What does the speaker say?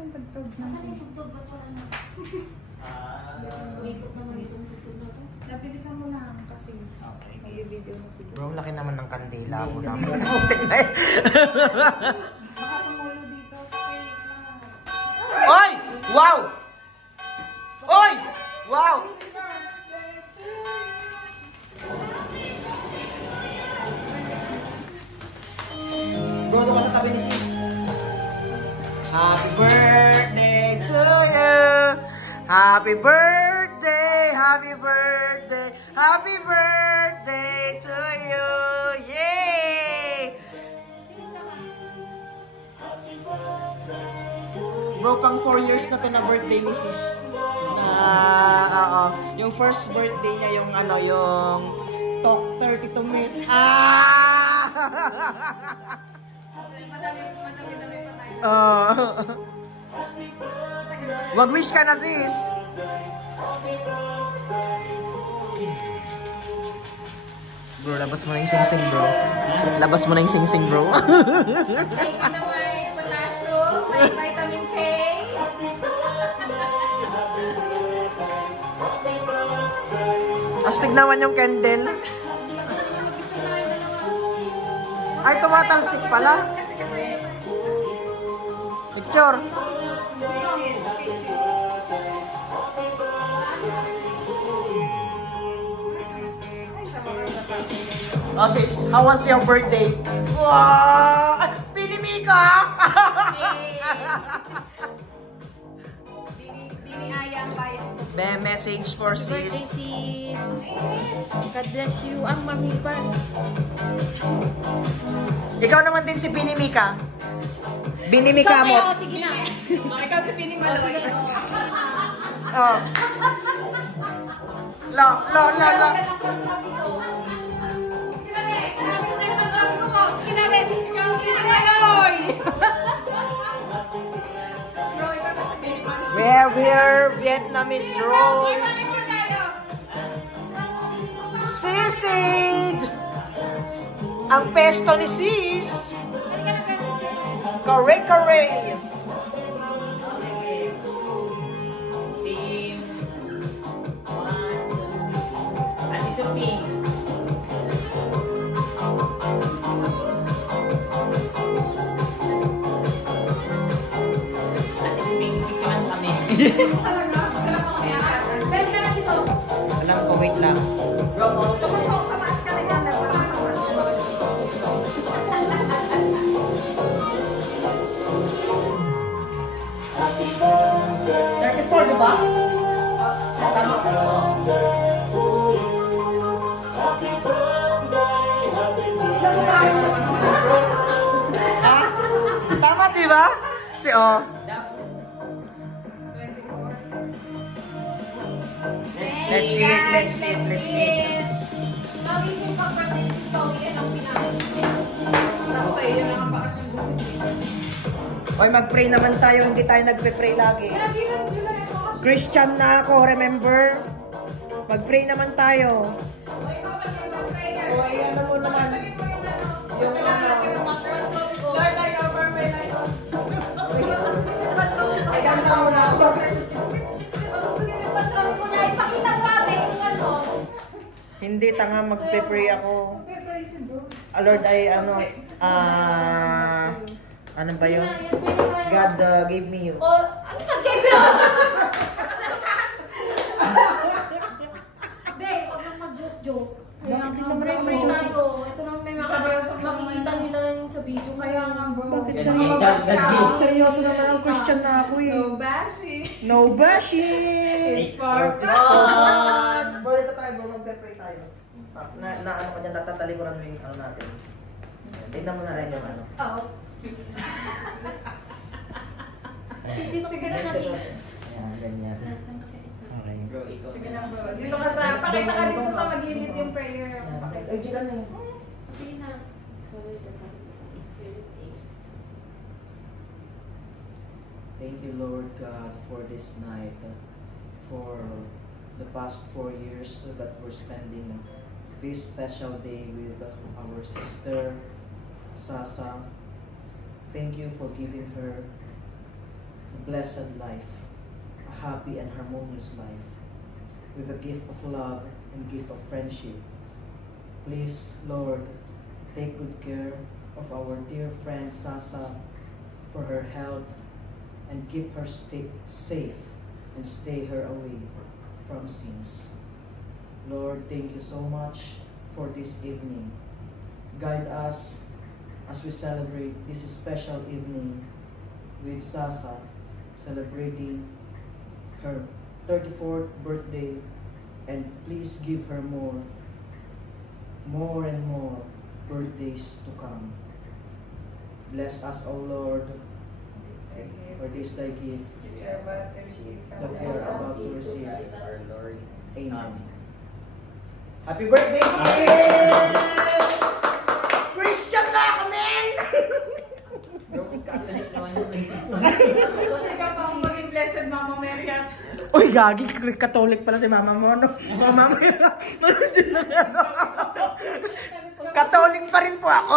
yung tugtog na? Asan yung tugtog? Ba't wala na? Umikot naman itong tugtog na to. Nabilisan mo lang kasi. Okay. Mag-video mo siguro. Bro, laki naman ng kandila ko naman. Baka tumulo dito sa cake na. Oy! Wow! Oy! Wow! Bro, doon ka na tabi ni sis. Happy birthday to you. Happy birthday, happy birthday, happy birthday to you. Yay! Bro, pang 4 years na to na birthday ni sis. Yung first birthday niya, yung ano, yung talk 32 minutes. Madami pa tayo. Mag-wish ka na, sis. Bro, labas mo na yung sing-sing, bro. Labas mo na yung sing-sing, bro. Thank you na may potassium, may vitamin K. Astig naman yung candle. Ay, tumatalsik pala. Picture. Oh, sis, how was your birthday? Wow! Pinimi ka! Bini Ayang bias ko. May message for Birthday, sis. sis. God bless you. Ang mami ba? Ikaw naman din si Pinimika. Binimika mo. Ikaw, sige na. Ikaw si Bini Maloy. Oh. La. We have here Vietnamese rolls. Sisig! Ang pesto ni sis. Kare-kare. Pwede ka na dito. Alam ko, wait lang. Tumutok sa maas ka rin yan. Di ba? Tama. Ha? Tama, di ba? Si O. Let's eat. Lagi mo pag-birthday ni sis Paulie, yan ang pinahin. Ako tayo, yun ang bakasyon ko si Oy, mag-pray naman tayo. Hindi tayo nagpe-pray lagi. Christian na ako, remember? Mag-pray naman tayo. O, ayan na mo naman. Yung Lord, I cover my life. ayan na mo na ako. Hindi, tanga, magpe-pray ako. Lord, ay ano ba yun? God gave me you. Oh, ano ka gave you? Be, huwag nang mag-joke-joke. Bakit naman ako Pray mag-joke? tayo. Ito na may makikita nila yung sa video. Kaya nga bro. Bakit Seryoso seryoso naman ang Christian na ako eh. So bashing. No bashing! It's for God. Bro, dito tayo bro, magpe-pray tayo. Na ano ka dyan, tatalikuran mo yung ano natin. Tignan mo na rin yung ano. Oo. Sis, dito kasi na sis. Ayan, ganyan. Okay. Sige lang bro. Dito ka sa, pakita ka dito sa mag-unit yung prayer. Ay, dyan na yun. Sige na. Thank you, Lord God, for this night, for the past 4 years that we're spending this special day with our sister, Sasa. Thank you for giving her a blessed life, a happy and harmonious life, with the gift of love and gift of friendship. Please, Lord, take good care of our dear friend Sasa for her health and keep her safe and stay her away from sins. Lord, thank you so much for this evening. Guide us as we celebrate this special evening with Sasa celebrating her 34th birthday, and please give her more and more birthdays to come. Bless us, O Lord, for this thy gift that we are about to receive. Our Lord. Amen. Happy birthday, sis! Christian na ako, men! Buti ka pa ang maging blessed Mama Mary at Uy, gagi, Catholic pala si mama mo, no? Mama mo yun. Catholic pa rin po ako.